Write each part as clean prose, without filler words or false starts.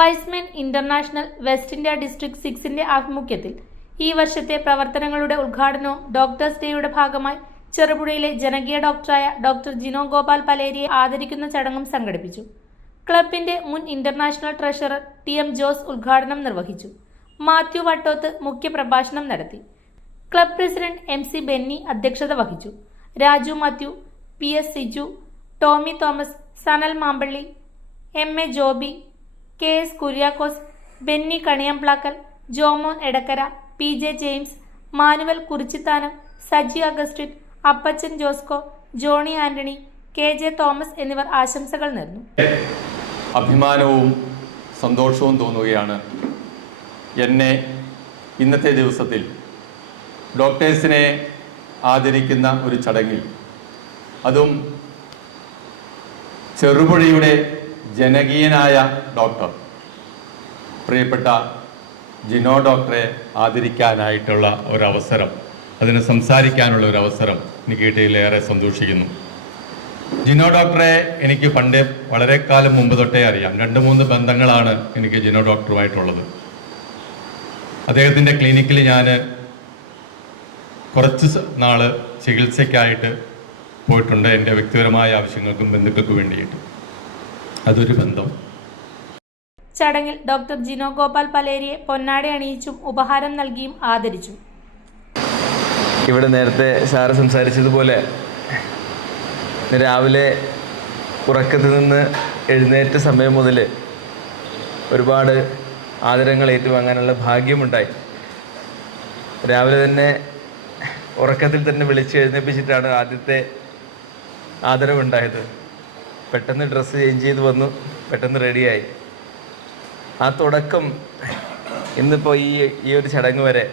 Wise men International West India District 6ന്റെ ആഭിമുഖ്യത്തിൽ ഈ വർഷത്തെ പ്രവർത്തനങ്ങളുടെ ഉദ്ഘാടനവും ഡോക്ടേഴ്സ് ഡേയുടെ ഭാഗമായി ചെറുപുഴയിലെ ജനകീയ ഡോക്ടറായ ഡോക്ടർ ജിനോ ഗോപാൽ പലേരിയെ ആദരിക്കുന്ന ചടങ്ങും സംഘടിപ്പിച്ചു. ക്ലബിന്റെ മുൻ ഇന്റർനാഷണൽ ട്രഷറർ TM ജോസ് ഉദ്ഘാടനം നിർവഹിച്ചു. മാത്യു വട്ടോത്ത് മുഖ്യപ്രഭാഷണം നടത്തി. ക്ലബ് പ്രസിഡന്റ് MC ബെന്നി അധ്യക്ഷത വഹിച്ചു. Raju Mathew, PS Siju, Tomy Thomas, Sanal Mampally, MA Joby, KS Kuriakose, Benny Kaniyamplackal, Jomon Edakkara, PJ James, Manuel Kurichithanam, Saji Augustine, Appachan Josco, Johny Antony, KJ Thomas എന്നിവർ ആശംസകൾ നേർന്നു. അഭിമാനവും സന്തോഷവും തോന്നുകയാണ് എന്നെ ഇന്നത്തെ ദിവസത്തിൽ ഡോക്ടേഴ്സിനെ ആദരിക്കുന്ന ഒരു ചടങ്ങിൽ, അതും ചെറുപുഴയുടെ ജനകീയനായ ഡോക്ടർ പ്രിയപ്പെട്ട ജിനോ ഡോക്ടറെ ആദരിക്കാനായിട്ടുള്ള ഒരവസരം, അതിന് സംസാരിക്കാനുള്ള ഒരു അവസരം എനിക്ക് കിട്ടിയതിലേറെ സന്തോഷിക്കുന്നു. ജിനോ ഡോക്ടറെ എനിക്ക് പണ്ട് വളരെ കാലം മുമ്പ് തൊട്ടേ അറിയാം. 2-3 ബന്ധങ്ങളാണ് എനിക്ക് ജിനോ ഡോക്ടറുമായിട്ടുള്ളത്. അദ്ദേഹത്തിൻ്റെ ക്ലിനിക്കിൽ ഞാൻ കുറച്ച് നാൾ ചികിത്സയ്ക്കായിട്ട് പോയിട്ടുണ്ട്, എൻ്റെ വ്യക്തിപരമായ ആവശ്യങ്ങൾക്കും ബന്ധുക്കൾക്കും വേണ്ടിയിട്ട്. അതൊരു ബന്ധം. ചടങ്ങിൽ ഡോക്ടർ ജിനോ ഗോപാൽ പലേരിയെ പൊന്നാട അണിയിച്ചും ഉപഹാരം നൽകിയും ആദരിച്ചു. ഇവിടെ നേരത്തെ സാറ് സംസാരിച്ചതുപോലെ രാവിലെ ഉറക്കത്തിൽ നിന്ന് എഴുന്നേറ്റ സമയം മുതൽ ഒരുപാട് ആദരങ്ങൾ ഏറ്റുവാങ്ങാനുള്ള ഭാഗ്യമുണ്ടായി. രാവിലെ തന്നെ ഉറക്കത്തിൽ തന്നെ വിളിച്ച് എഴുന്നേൽപ്പിച്ചിട്ടാണ് ആദ്യത്തെ ആദരവുണ്ടായത്. പെട്ടെന്ന് ഡ്രസ്സ് ചേഞ്ച് ചെയ്ത് വന്നു, പെട്ടെന്ന് റെഡിയായി. ആ തുടക്കം ഇന്നിപ്പോൾ ഈ ഒരു ചടങ്ങ് വരെ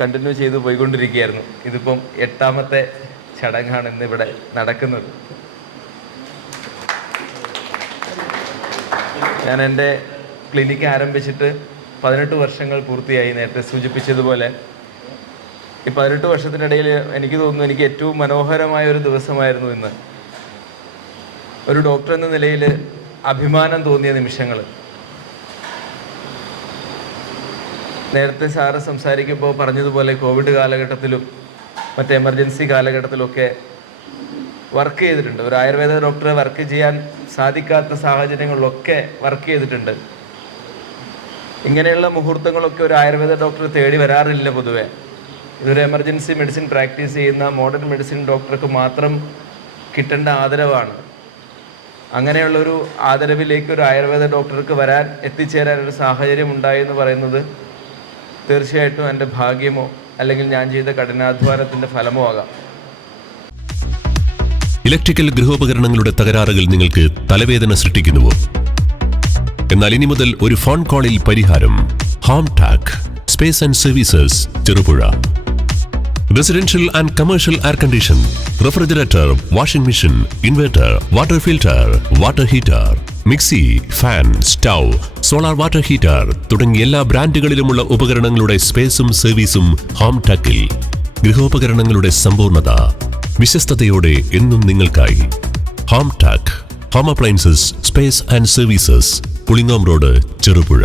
കണ്ടിന്യൂ ചെയ്ത് പോയിക്കൊണ്ടിരിക്കുകയായിരുന്നു. ഇതിപ്പം 8ാമത്തെ ചടങ്ങാണ് ഇന്നിവിടെ നടക്കുന്നത്. ഞാൻ എൻ്റെ ക്ലിനിക്ക് ആരംഭിച്ചിട്ട് 18 വർഷങ്ങൾ പൂർത്തിയായി. നേരത്തെ സൂചിപ്പിച്ചതുപോലെ ഈ 18 വർഷത്തിനിടയിൽ എനിക്ക് തോന്നുന്നു എനിക്ക് ഏറ്റവും മനോഹരമായ ഒരു ദിവസമായിരുന്നു ഇന്ന്. ഒരു ഡോക്ടർ എന്ന നിലയിൽ അഭിമാനം തോന്നിയ നിമിഷങ്ങൾ. നേരത്തെ സാറ് സംസാരിക്കുമ്പോൾ പറഞ്ഞതുപോലെ കോവിഡ് കാലഘട്ടത്തിലും മറ്റ് എമർജൻസി കാലഘട്ടത്തിലൊക്കെ വർക്ക് ചെയ്തിട്ടുണ്ട്. ഒരു ആയുർവേദ ഡോക്ടറെ വർക്ക് ചെയ്യാൻ സാധിക്കാത്ത സാഹചര്യങ്ങളിലൊക്കെ വർക്ക് ചെയ്തിട്ടുണ്ട്. ഇങ്ങനെയുള്ള മുഹൂർത്തങ്ങളൊക്കെ ഒരു ആയുർവേദ ഡോക്ടറെ തേടി വരാറില്ല പൊതുവെ. ഇതൊരു എമർജൻസി മെഡിസിൻ പ്രാക്ടീസ് ചെയ്യുന്ന മോഡേൺ മെഡിസിൻ ഡോക്ടർക്ക് മാത്രം കിട്ടേണ്ട ആദരവാണ്. അങ്ങനെയുള്ളൊരു ആദരവിലേക്ക് ഒരു ആയുർവേദ ഡോക്ടർക്ക് എത്തിച്ചേരാനൊരു സാഹചര്യം ഉണ്ടായി എന്ന് പറയുന്നത് തീർച്ചയായിട്ടും എൻ്റെ ഭാഗ്യമോ അല്ലെങ്കിൽ ഞാൻ ചെയ്ത കഠിനാധ്വാനത്തിൻ്റെ ഫലമോ ആകാം. ഇലക്ട്രിക്കൽ ഗൃഹോപകരണങ്ങളുടെ തകരാറുകൾ നിങ്ങൾക്ക് തലവേദന സൃഷ്ടിക്കുന്നുവോ? എന്നാൽ ഇനി മുതൽ ഒരു ഫോൺ കോളിൽ പരിഹാരം. Home Tak space and services, Cherupuzha. Residential and commercial air condition, refrigerator, washing machine, inverter, water filter, water heater, mixie, fan, stove, solar water heater തുടങ്ങിയ എല്ലാ ബ്രാൻഡുകളിലുമുള്ള ഉപകരണങ്ങളുടെ സ്പേസും സർവീസും ഹോം ടാക്കിൽ. ഗൃഹോപകരണങ്ങളുടെ സമ്പൂർണ്ണത വിശ്വസ്തയോടെ എന്നും നിങ്ങൾക്കായി. Home Tak home appliances, space and services, Pulingome road, Cherupuzha.